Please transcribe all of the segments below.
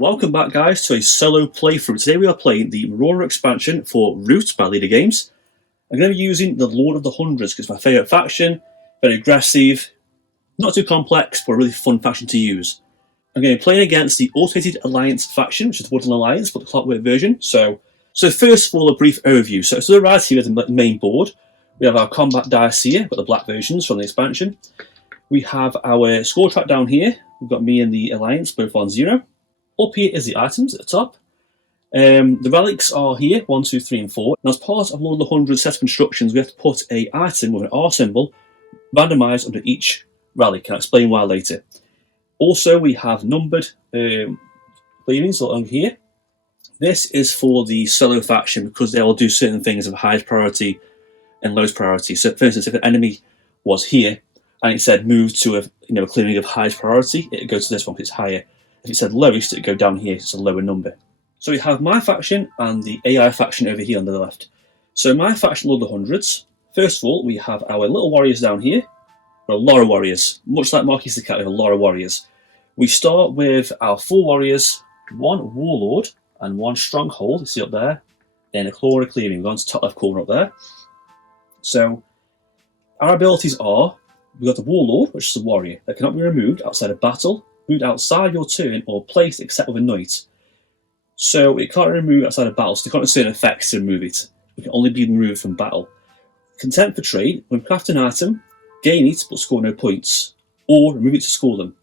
Welcome back, guys, to a solo playthrough. Today we are playing the Aurora expansion for Root by Leader Games. I'm going to be using the Lord of the Hundreds because it's my favourite faction, very aggressive, not too complex, but a really fun faction to use. I'm going to be playing against the Automated Alliance faction, which is the Woodland Alliance, but the Clockwork version. So first of all, a brief overview. So to the right here is the main board. We have our combat dice here, got the black versions from the expansion. We have our score track down here. We've got me and the Alliance both on 0. Up here is the items at the top. The relics are here, 1, 2, 3, and 4. And as part of Lord of the Hundreds set of instructions, we have to put an item with an R symbol randomised under each relic. I'll explain why later. Also, we have numbered clearings along here. This is for the solo faction because they will do certain things of highest priority and lowest priority. So, for instance, if an enemy was here and it said move to a clearing of highest priority, it would go to this one because it's higher. If it said lowest, it would go down here, it's a lower number. So we have my faction and the AI faction over here on the left. So my faction, Lord of the Hundreds. First of all, we have our little warriors down here. We're a lot of warriors, much like Marquis the Cat, we have a lot of warriors. We start with our 4 warriors, 1 warlord, and 1 stronghold, you see up there. Then a claw and a clearing, we're on to the top left corner up there. So our abilities are, we've got the warlord, which is a warrior, that cannot be removed outside of battle, moved outside your turn, or placed except with a knight. So it can't remove outside of battle, so they can't have certain effects to remove it. It can only be removed from battle. Content for trade, when craft an item, gain it but score no points, or remove it to score them.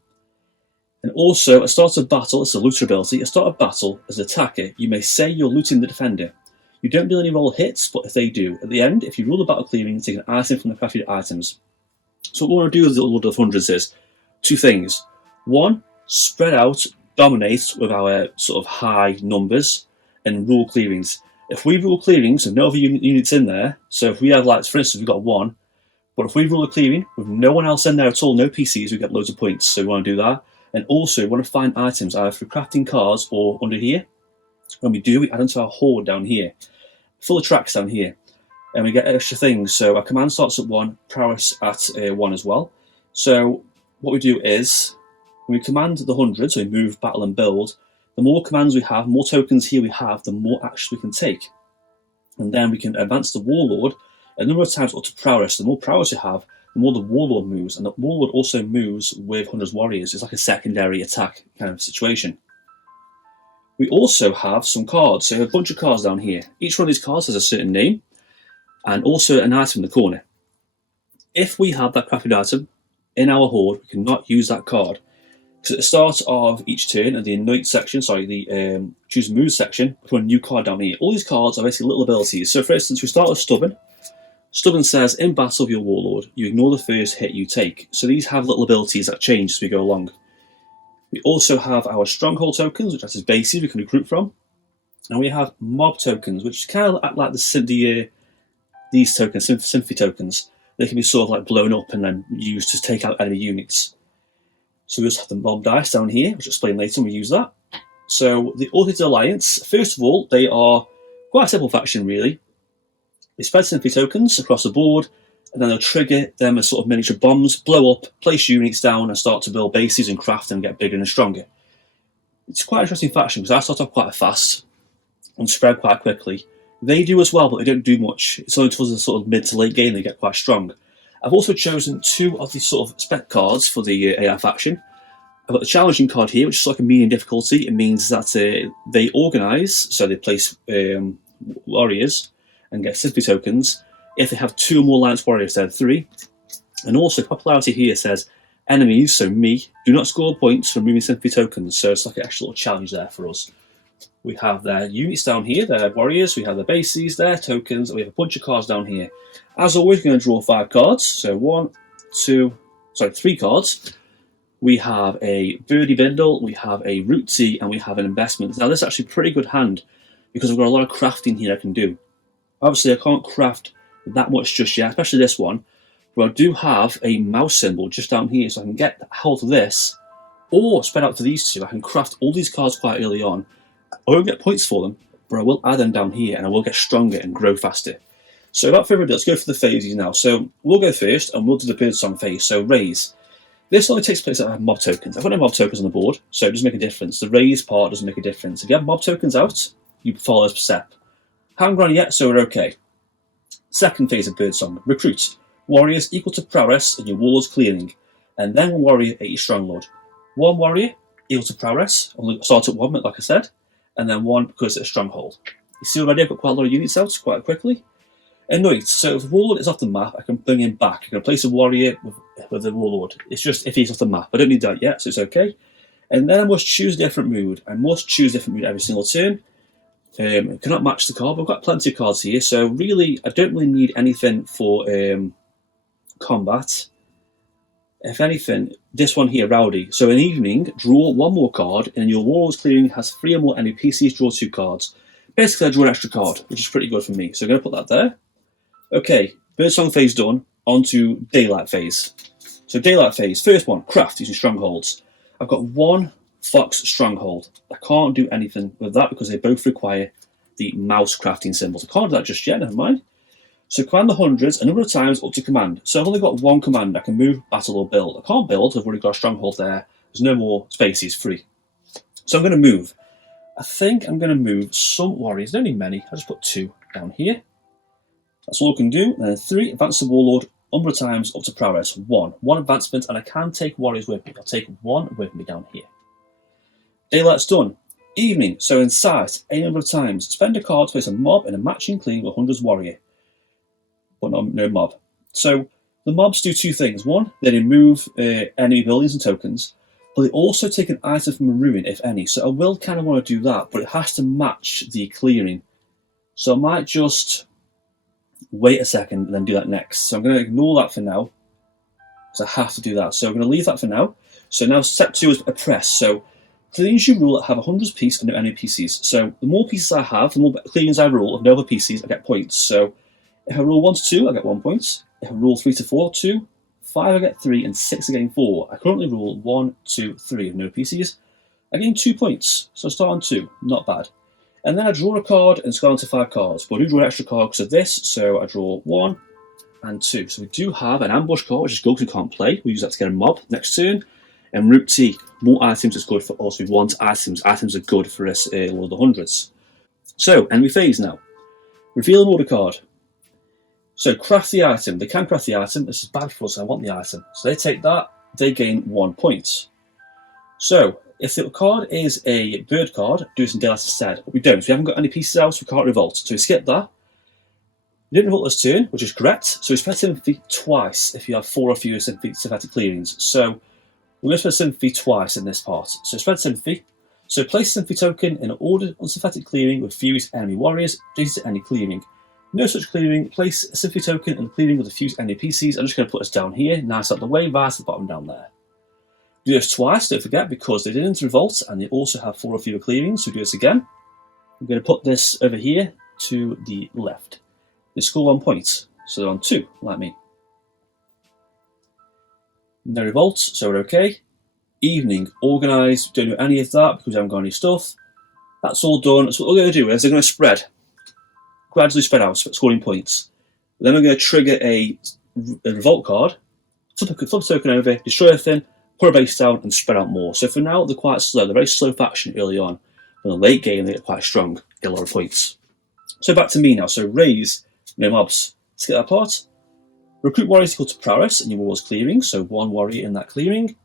And also, at the start of battle, it's a looter ability. At the start of battle, as an attacker, you may say you're looting the defender. You don't really roll hits, but if they do. At the end, if you rule the battle clearing, take an item from the crafted items. So what we want to do with the Lord of the Hundreds is 2 things. 1, spread out, dominate with our sort of high numbers and rule clearings. If we rule clearings and no other units in there, so if we have, like, for instance, we've got 1, but if we rule a clearing with no one else in there at all, no PCs, we get loads of points. So we want to do that. And also, we want to find items either through crafting cards or under here. When we do, we add them to our hoard down here. Full of tracks down here. And we get extra things. So our command starts at 1, prowess at 1 as well. So what we do is, when we command the 100, so we move, battle, and build, the more commands we have, more tokens here we have, the more action we can take. And then we can advance the warlord a number of times up to prowess. The more prowess you have, the more the warlord moves. And the warlord also moves with Hundreds warriors. It's like a secondary attack kind of situation. We also have some cards. So we have a bunch of cards down here. Each one of these cards has a certain name and also an item in the corner. If we have that crafted item in our hoard, we cannot use that card. So at the start of each turn, in the Anoint section, the Choose Move section, we put a new card down here. All these cards are basically little abilities. So for instance, we start with Stubborn. Stubborn says, in battle with your warlord, you ignore the first hit you take. So these have little abilities that change as we go along. We also have our Stronghold tokens, which are bases we can recruit from. And we have Mob tokens, which kind of act like these tokens, Sympathy tokens. They can be sort of like blown up and then used to take out enemy units. So we just have the mob dice down here, which I'll explain later when we use that. So the Automated Alliance, first of all, they are quite a simple faction really. They spread sympathy tokens across the board, and then they'll trigger them as sort of miniature bombs, blow up, place units down, and start to build bases and craft and get bigger and stronger. It's quite an interesting faction because I start off quite fast and spread quite quickly. They do as well, but they don't do much. It's only towards the sort of mid to late game they get quite strong. I've also chosen 2 of these sort of spec cards for the AI faction. I've got the challenging card here, which is like a medium difficulty. It means that they organise, so they place warriors and get sympathy tokens if they have 2 or more alliance warriors instead of 3. And also popularity here says enemies, so me, do not score points for removing sympathy tokens. So it's like an extra little challenge there for us. We have their units down here, their warriors, we have their bases, their tokens, and we have a bunch of cards down here. As always, we're going to draw 5 cards. So 3 cards. We have a Birdie Bindle, we have a Root Tea, and we have an Investment. Now this is actually a pretty good hand because I've got a lot of crafting here I can do. Obviously I can't craft that much just yet, especially this one, but I do have a mouse symbol just down here, so I can get hold of this, or spread out to these 2. I can craft all these cards quite early on. I won't get points for them, but I will add them down here and I will get stronger and grow faster. So without further ado, let's go for the phases now. So we'll go first and we'll do the bird song phase. So raise. This only takes place if I have mob tokens. I've got no mob tokens on the board, so it doesn't make a difference. The raise part doesn't make a difference. If you have mob tokens out, you follow this step. Haven't gone yet, so we're okay. Second phase of Birdsong. Recruit. Warriors equal to prowess and your warlord's clearing. And then one warrior at your strong-lord. One warrior equal to prowess, only start at one, like I said, and then one because it's a stronghold. You see already I've got quite a lot of units out quite quickly. Anoint. So if the warlord is off the map, I can bring him back. I can place a warrior with the warlord. It's just if he's off the map. I don't need that yet, so it's okay. And then I must choose a different mood. I must choose a different mood every single turn. I cannot match the card, but I've got plenty of cards here, so really I don't really need anything for combat. If anything, this one here, Rowdy. So in evening, draw one more card, and your warlord's clearing has 3 or more NPCs, draw 2 cards. Basically, I draw an extra card, which is pretty good for me. So I'm going to put that there. Okay, Birdsong phase done. On to Daylight phase. So Daylight phase, first one, craft using strongholds. I've got 1 Fox stronghold. I can't do anything with that because they both require the mouse crafting symbols. I can't do that just yet, never mind. So command the hundreds a number of times up to command. So I've only got 1 command. I can move, battle, or build. I can't build. I've already got a stronghold there. There's no more spaces free. So I'm going to move. I think I'm going to move some warriors. There's only many. I'll just put 2 down here. That's all I can do. And then 3, advance the warlord a number of times up to prowess. 1 advancement, and I can take warriors with me. I'll take 1 with me down here. Daylight's done. Evening. So in sight, a number of times. Spend a card to place a mob in a matching clean with hundreds warrior. But no mob. So the mobs do 2 things. 1, they remove enemy buildings and tokens, but they also take an item from a ruin, if any. So I will kind of want to do that, but it has to match the clearing. So I might just wait a second and then do that next. So I'm going to ignore that for now, because I have to do that. So I'm going to leave that for now. So now step 2 is oppress. So clearings you rule have 100 pieces and no enemy PCs. So the more pieces I have, the more clearings I rule of no other PCs, I get points. So if I rule 1 to 2, I get 1 point. If I rule 3 to 4, 2. 5, I get 3, and 6, I gain 4. I currently rule 1, 2, 3 of no PCs. I gain 2 points, so I start on 2. Not bad. And then I draw a card and scale on to 5 cards. But I do draw an extra card because of this, so I draw 1 and 2. So we do have an ambush card, which is good because we can't play. We use that to get a mob next turn. And Root T, more items is good for us. We want items. Items are good for us, Lord of the Hundreds. So, enemy phase now. Reveal an order card. So craft the item. They can craft the item. This is bad for us. I want the item. So they take that. They gain 1 point. So if the card is a bird card, do some Daylight instead. But we don't. We haven't got any pieces out, so we can't revolt. So we skip that. We didn't revolt this turn, which is correct. So we spread sympathy twice if you have 4 or fewer sympathetic clearings. So we're going to spread sympathy twice in this part. So spread sympathy. So place sympathy token in an ordered unsympathetic clearing with fused enemy warriors, adjacent to any clearing. No such clearing. Place a sympathy token in the clearing with a fused enemy PCs. I'm just going to put us down here, nice out the way, right at the bottom down there. Do this twice, don't forget, because they didn't revolt and they also have 4 or fewer clearings, so do this again. I'm going to put this over here to the left. They score 1 point, so they're on 2, like me. No revolt, so we're okay. Evening, organised, don't do any of that because I haven't got any stuff. That's all done. So what we're going to do is they're going to spread. Gradually spread out, scoring points. Then we're going to trigger a revolt card, flip a token over, destroy everything, put a base down, and spread out more. So for now, they're quite slow. They're very slow faction early on. In the late game, they get quite strong, get a lot of points. So back to me now. So raise, no mobs. Let's get that part. Recruit warriors equal to prowess, and your war's clearing. So 1 warrior in that clearing.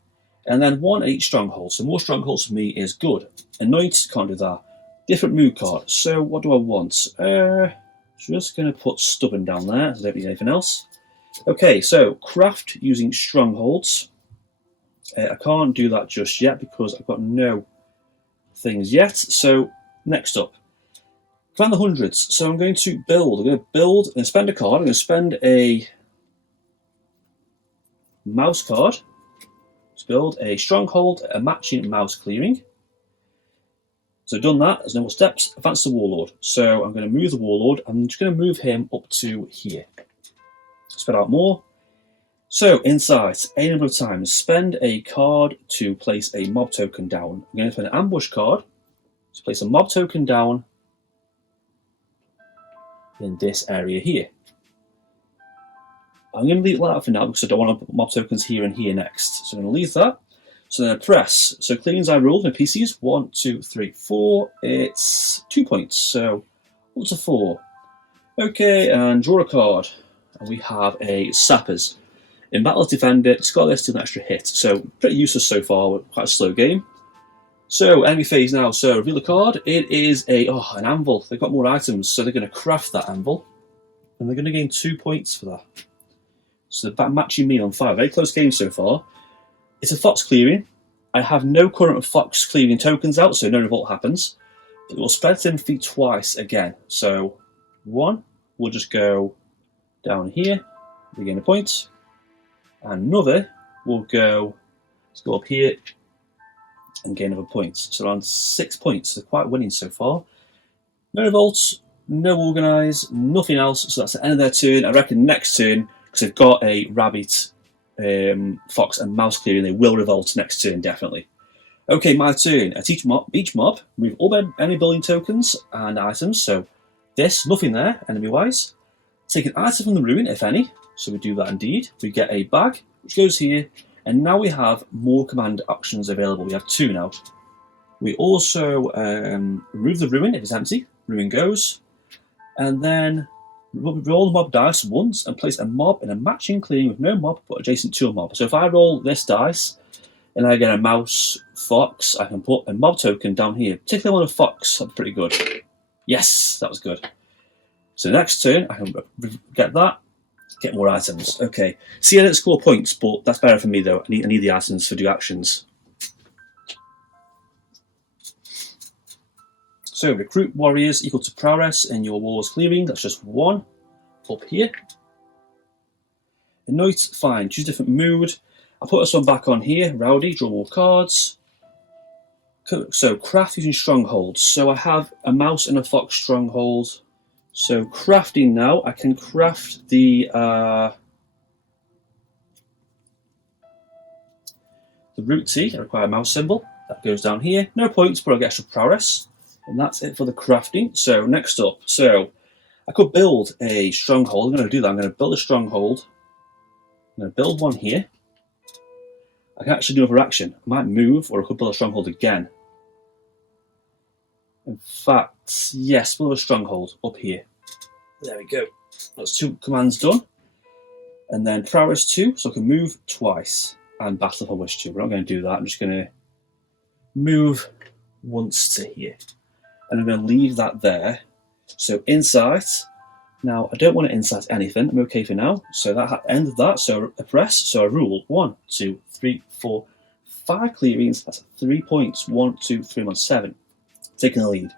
And then 1 each stronghold. So more strongholds for me is good. Anoint, can't do that. Different mood card. So what do I want? Just going to put stubborn down there. I don't need anything else. Okay, so craft using strongholds. I can't do that just yet because I've got no things yet. So next up, command the hundreds. So I'm going to build. I'm going to build and spend a card. I'm going to spend a mouse card to build a stronghold, a matching mouse clearing. So done that, there's no more steps. Advance the warlord. So I'm going to move the warlord. I'm just going to move him up to here. Spread out more. So inside, a number of times, spend a card to place a mob token down. I'm going to spend an ambush card to place a mob token down in this area here. I'm going to leave it like that for now because I don't want to put mob tokens here and here next. So I'm going to leave that. So then I press. So clearings I rolled my PCs 1, 2, 3, 4. It's 2 points. So up to 4. Okay, and draw a card. And we have a Sappers. In battle, defend it. Discard this to an extra hit. So pretty useless so far. Quite a slow game. So enemy phase now. So reveal a card. It is an anvil. They've got more items, so they're going to craft that anvil, and they're going to gain 2 points for that. So they're matching me on 5. Very close game so far. It's a fox clearing. I have no current fox clearing tokens out, so no revolt happens. But we'll spread sympathy twice again. So 1, we'll just go down here. We gain a point. Another, we'll go. Let's go up here and gain another point. So around 6 points. They're quite winning so far. No revolts, no organise, nothing else. So that's the end of their turn. I reckon next turn, because they've got a rabbit, fox, and mouse clearing, they will revolt next turn, definitely. Okay, my turn. At each mob, remove all their enemy building tokens and items. So this, nothing there, enemy-wise. Take an item from the ruin, if any. So we do that indeed. We get a bag, which goes here. And now we have more command actions available. We have 2 now. We also remove the ruin if it's empty. Ruin goes. And then roll the mob dice once and place a mob in a matching clearing with no mob but adjacent to a mob. So if I roll this dice and I get a mouse fox, I can put a mob token down here. Particularly on a fox, that's pretty good. Yes, that was good. So next turn, I can get that. Get more items. Okay. See, I didn't score points, but that's better for me though. I need the items to do actions. So recruit warriors equal to prowess in your war's clearing. That's just 1 up here. Anoint, fine. Choose a different mood. I'll put this one back on here. Rowdy, draw more cards. So craft using strongholds. So I have a mouse and a fox stronghold. So crafting now, I can craft the root tea. I require a mouse symbol. That goes down here. No points, but I get extra prowess. And that's it for the crafting. So next up, so I could build a stronghold. I'm going to do that. I'm going to build a stronghold. I'm going to build one here. I can actually do another action. I might move, or I could build a stronghold again. In fact, yes, build a stronghold up here. There we go. That's 2 commands done. And then prowess 2, so I can move twice and battle if I wish to. We're not going to do that. I'm just going to move once to here. And I'm going to leave that there. So insight. Now, I don't want to insight anything. I'm okay for now. So that ended that. So I press. So I rule 1, 2, 3, 4, 5 clearings. That's 3 points. 1, 2, 3, 1, 7. Taking the lead.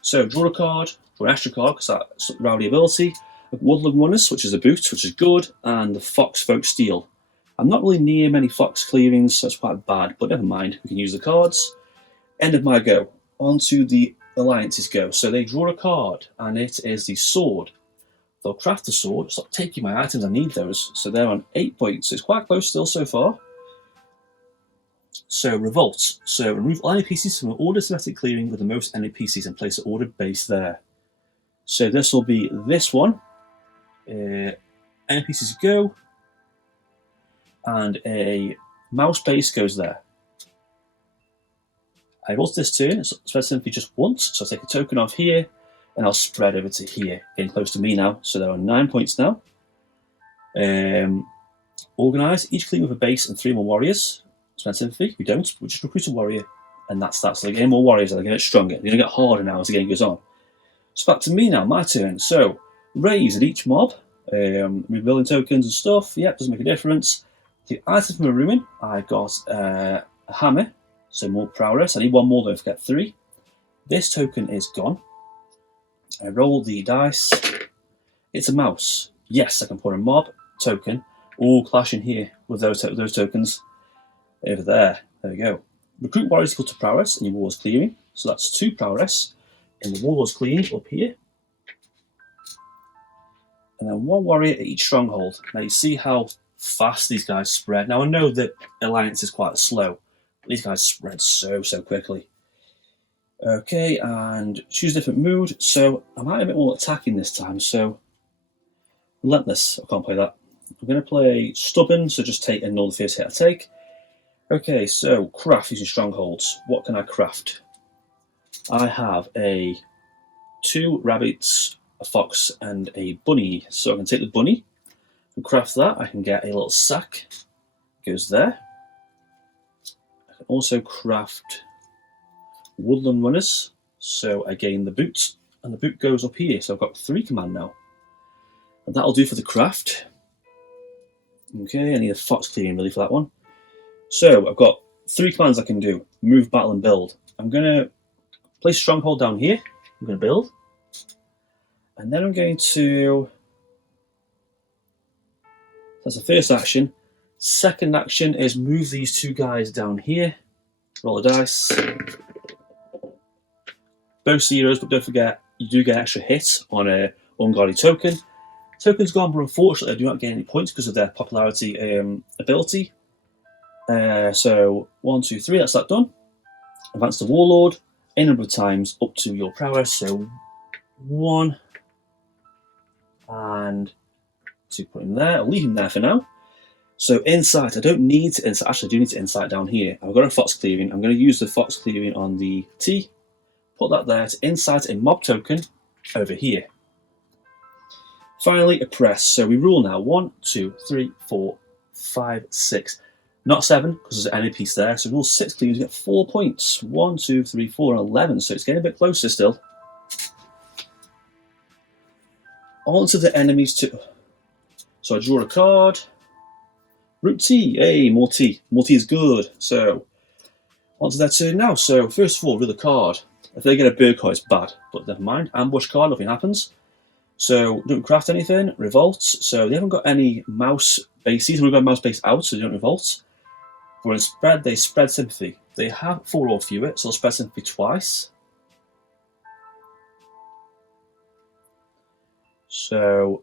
So draw a card, draw an extra card because that's rowdy ability. Woodland Runners, which is a boot, which is good, and the Fox Folk Steel. I'm not really near many Fox clearings, so it's quite bad, but never mind. We can use the cards. End of my go. On to the Alliances go. So they draw a card, and it is the sword. They'll craft the sword. Stop taking my items. I need those. So they're on 8 points. It's quite close still so far. So revolt. So remove all NPCs from an order thematic clearing with the most NPCs and place an ordered base there. So this will be this one. NPCs go, and a mouse base goes there. I roll this turn. Spread simply just once. So I'll take a token off here, and I'll spread over to here, getting close to me now. So there are 9 points now. Organise each clearing with a base and 3 more warriors. Spend sympathy. We don't. We just recruit a warrior, and that's that. So they're getting more warriors. They're going to get stronger. They're going to get harder now as the game goes on. So back to me now. My turn. So raise at each mob. Rebuilding tokens and stuff. Yep, doesn't make a difference. The item from a ruin. I got a hammer. So more prowess. I need 1 more. Don't forget 3. This token is gone. I roll the dice. It's a mouse. Yes, I can put a mob token all clashing here with those tokens. Over there. There we go. Recruit warriors equal to prowess in your war's clearing. So that's 2 prowess in the war's clearing up here. And then 1 warrior at each stronghold. Now you see how fast these guys spread. Now I know that Alliance is quite slow, but these guys spread so quickly. Okay, and choose a different mood. So I might have a bit more attacking this time. So relentless. I can't play that. I'm going to play Stubborn, so just take another first hit I take. Okay, so craft using strongholds. What can I craft? I have 2 rabbits, a fox, and a bunny. So I can take the bunny and craft that. I can get a little sack, goes there. I can also craft woodland runners, so I gain the boot, and the boot goes up here. So I've got 3 command now, and that'll do for the craft. Okay, I need a fox clearing really for that one. So I've got 3 commands I can do: move, battle, and build. I'm going to place stronghold down here. I'm going to build, and then I'm going to. That's the first action. Second action is move these 2 guys down here. Roll the dice. Both 0s, but don't forget you do get extra hit on a ungodly token. Token's gone, but unfortunately I do not gain any points because of their popularity ability. So 1, 2, 3, that's that done. Advance the Warlord a number of times up to your prowess. So 1 and 2, put him there. I'll leave him there for now. So insight, I don't need to insight. Actually, I do need to insight down here. I've got a fox clearing. I'm going to use the fox clearing on the T. Put that there to insight a mob token over here. Finally, a press. So we rule now 1, 2, 3, 4, 5, 6. Not 7, because there's an enemy piece there. So rule 6 cleans, you get 4 points. 1, 2, 3, 4, and 11. So it's getting a bit closer still. On to the enemies too. So I draw a card. Root T. Hey, more T. More T is good. So on to their turn now. So first of all, reveal the card. If they get a bird card, it's bad, but never mind. Ambush card, nothing happens. So don't craft anything. Revolt. So they haven't got any mouse bases. We've got mouse base out, so they don't revolt. But in spread, they spread sympathy. They have 4 or fewer, so they'll spread sympathy twice. So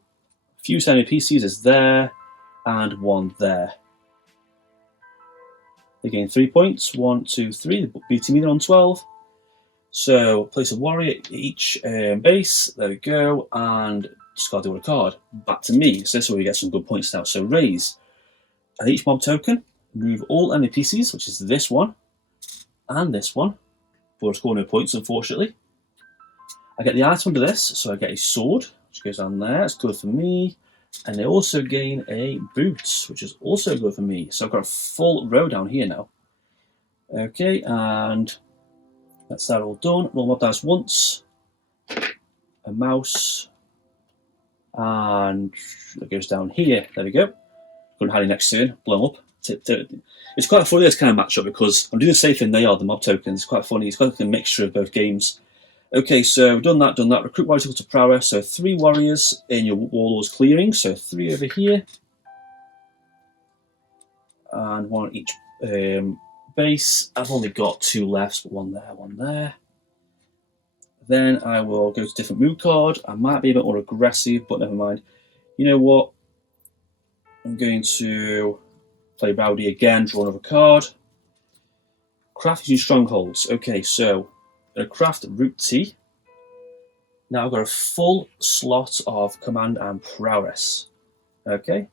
fuse enemy PCs is there, and 1 there. They gain 3 points. 1, 2, 3. They beat me on 12. So place a warrior at each base. There we go. And discard the order card. Back to me. So this is where we get some good points now. So raise. At each mob token, remove all enemy PCs, which is this one and this one. But I score no points, unfortunately. I get the item under this, so I get a sword, which goes down there. It's good for me. And they also gain a boot, which is also good for me. So I've got a full row down here now. Okay, and that's that all done. Roll mob dice once. A mouse. And it goes down here. There we go. Going to hide next turn. Blow them up. It's quite funny, this kind of matchup, because I'm doing the same thing they are, the mob tokens. It's quite funny. It's quite like a mixture of both games. Okay, so we've done that. Recruit warriors equal to prowess. So 3 warriors in your warlord's clearing. So 3 over here. And 1 on each base. I've only got 2 left, but 1 there, 1 there. Then I will go to different mood card. I might be a bit more aggressive, but never mind. You know what? I'm going to play Rowdy again, draw another card. Craft using strongholds. Okay, so I'm going to craft Root T. Now I've got a full slot of command and prowess. Okay,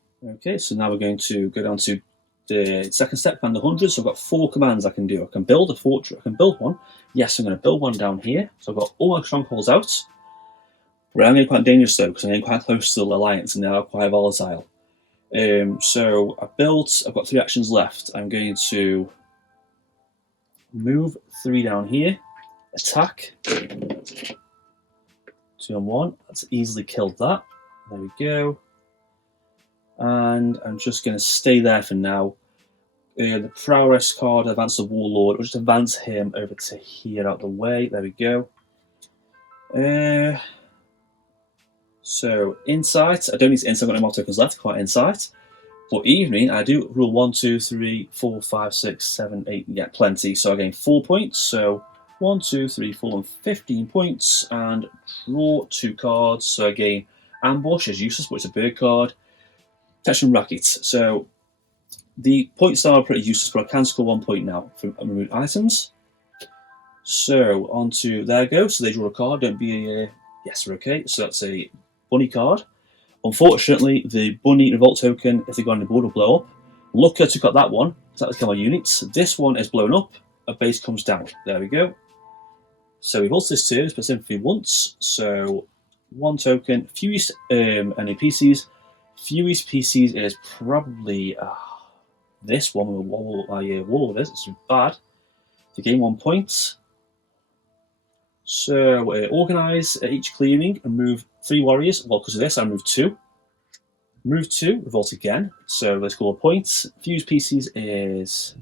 so now we're going to go down to the second step, command 100. So I've got 4 commands I can do. I can build a fortress. I can build one. Yes, I'm going to build one down here. So I've got all my strongholds out. But I'm getting quite dangerous though, because I'm getting quite close to the alliance and they are quite volatile. So I've got 3 actions left. I'm going to move 3 down here, attack, 2 on 1. That's easily killed that. There we go. And I'm just going to stay there for now. The prowess card, advance the warlord. I'll just advance him over to here out the way. There we go. So insight. I don't need to insight. I've got no more tokens left. Quite insight. But evening, I do rule 1, 2, 3, 4, 5, 6, 7, 8. Yeah, plenty. So I gain 4 points. So 1, 2, 3, 4, and 15 points. And draw 2 cards. So I gain ambush is useless, but it's a bird card. Protection rackets. So the points are pretty useless, but I can score 1 point now from removed items. So on to there go. So they draw a card. Don't be a yes, we're okay. So that's a bunny card. Unfortunately, the bunny revolt token, if they go on the board, will blow up. Lucky I took out that one, so that was my units. This one is blown up, a base comes down. There we go. So we hold this turn, but simply once. So 1 token, Fuse any PCs. Fuse PCs is probably this one with Warlord is. It's bad. To gain 1 point. So organize each clearing and move 3 warriors. Well, because of this, I move 2. Move 2, revolt again. So let's score a point. Fuse PCs is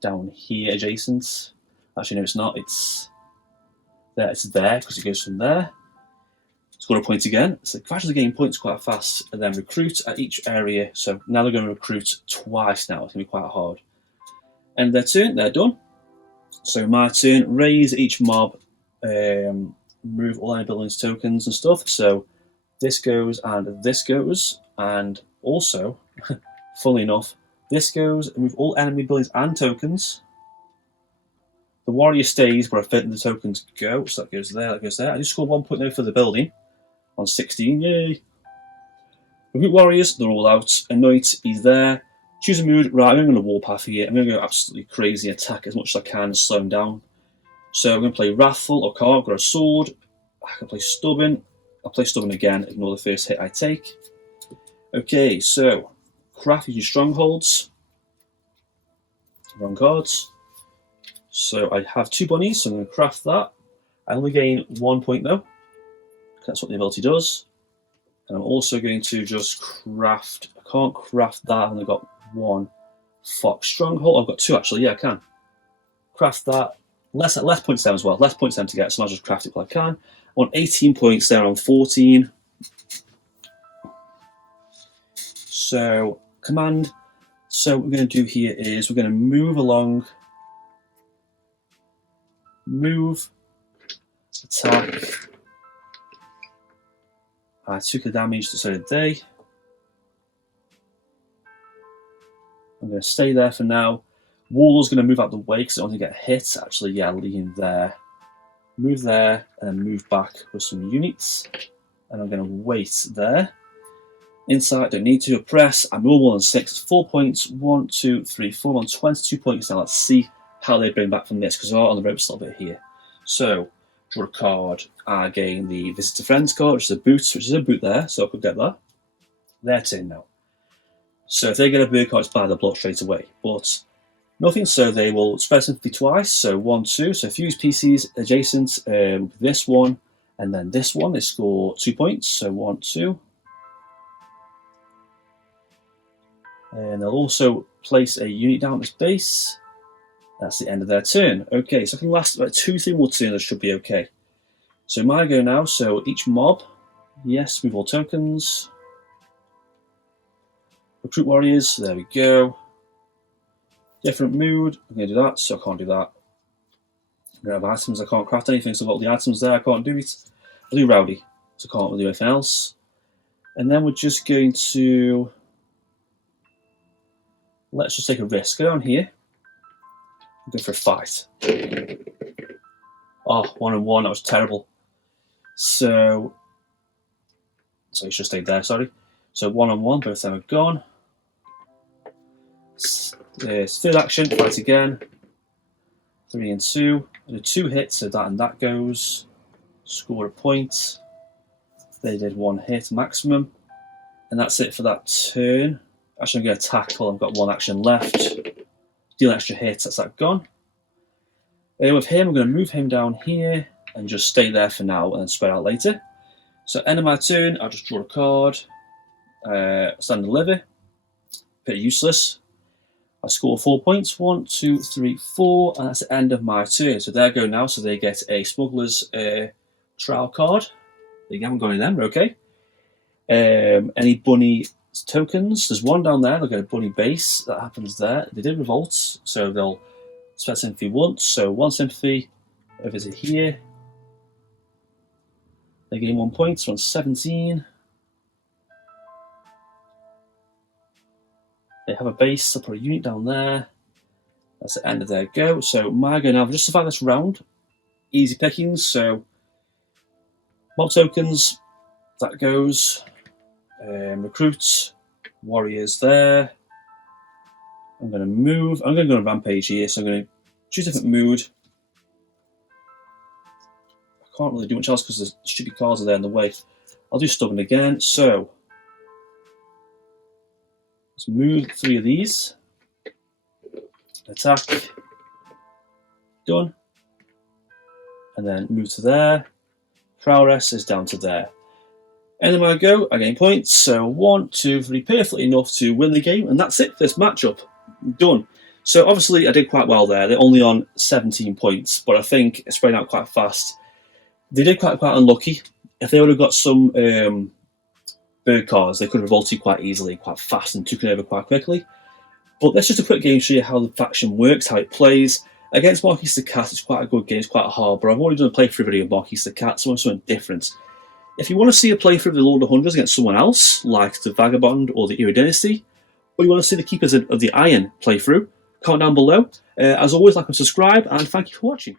down here adjacent. Actually, no, it's not. It's there because it goes from there. Score a point again. So gradually gain points quite fast, and then recruit at each area. So now they're going to recruit twice now. It's going to be quite hard. End their turn, they're done. So my turn, raise each mob, move all their buildings tokens and stuff. So this goes and this goes, and also, funnily enough, this goes and move all enemy buildings and tokens. The warrior stays where I fit the tokens go, so that goes there, that goes there. I just scored 1 point now for the building on 16, yay. Recruit warriors, they're all out. A knight, he's there. Choose a mood, right, I'm going to warpath here. I'm going to go absolutely crazy, attack as much as I can and slow him down. So I'm going to play Wrathful or Carve, got a sword. I can play Stubborn. I'll play Stubborn again, ignore the first hit I take. Okay, so craft your strongholds. Wrong cards. So I have 2 bunnies, so I'm going to craft that. I only gain 1 point though. That's what the ability does. And I'm also going to just craft. I can't craft that. I've only got 1 Fox Stronghold. I've got 2 actually. Yeah, I can craft that. Less points down as well. Less points down to get. So I'll just craft it while I can. I want 18 points there on 14. So command. So what we're going to do here is we're going to move along. Move. Attack. I took the damage, so did they. I'm going to stay there for now. Warlord's going to move out the way because I don't want to get hit. Actually, yeah, lean there. Move there, and then move back with some units. And I'm going to wait there. Inside, don't need to. Press. I'm normal on 6. 4 points. 1, 2, 3, 4. I'm on 22 points now. Let's see how they bring back from this because I'm on the ropes a little bit here. So, draw a card. I gain the Visitor Friends card, which is a boot, there, so I could get that. Their turn now. So if they get a bird card, it's by the block straight away. But nothing, so they will spread sympathy twice. So 1, 2. So fuse PCs adjacent. This one and then this one. They score 2 points. So 1, 2. And they'll also place a unit down at this base. That's the end of their turn. Okay, so I can last about 2-3 more turns. That should be okay. So my go now. So each mob, yes, move all tokens. Recruit warriors. There we go. Different mood. I'm going to do that, so I can't do that. I'm going to have items. I can't craft anything, so I've got all the items there. I can't do it. I'll do rowdy, so I can't do anything else. And then we're just going to. Let's just take a risk. Go down here. Go for a fight. Oh, 1 and 1. That was terrible. So you should stay there. Sorry. So 1 on 1. Both of them are gone. Third action. Fight again. 3 and 2. I did 2 hits, so that and that goes. Score a point. They did 1 hit maximum, and that's it for that turn. Actually, I'm going to tackle. I've got 1 action left. Deal an extra hit. That's that gone. With him, I'm going to move him down here and just stay there for now and then spread out later. So end of my turn, I'll just draw a card. Stand and deliver. Bit useless. I score 4 points. 1, 2, 3, 4, and that's the end of my turn. So there I go now. So they get a smuggler's trial card. They haven't got any of them. Okay. Any bunny tokens? There's 1 down there. They'll get a bunny base. That happens there. They did revolt, so they'll spread sympathy once. So 1 sympathy. Over to here. They gain 1 point. So on 17. They have a base. They'll put a unit down there. That's the end of their go. So my go now. I've just survived this round. Easy pickings. So mob tokens. That goes. Recruits, warriors there. I'm going to move. I'm going to go on rampage here, so I'm going to choose a different mood. I can't really do much else because the stupid cards are there in the way. I'll do stubborn again. So let's move 3 of these. Attack. Done. And then move to there. Prowess is down to there. And then when I go, I gain points. So 1, 2, 3, perfectly enough to win the game. And that's it for this matchup. Done. So obviously I did quite well there. They're only on 17 points, but I think it's spread out quite fast. They did quite unlucky. If they would have got some bird cards, they could have revolted quite easily, quite fast, and took it over quite quickly. But let's just a quick game show you how the faction works, how it plays. Against Marquis the Cat, it's quite a good game, it's quite hard, but I've already done a playthrough video of Marquis the Cat, so I want something different. If you want to see a playthrough of the Lord of the Hundreds against someone else, like the Vagabond or the Era Dynasty, or you want to see the Keepers of the Iron playthrough, comment down below. As always, like and subscribe, and thank you for watching.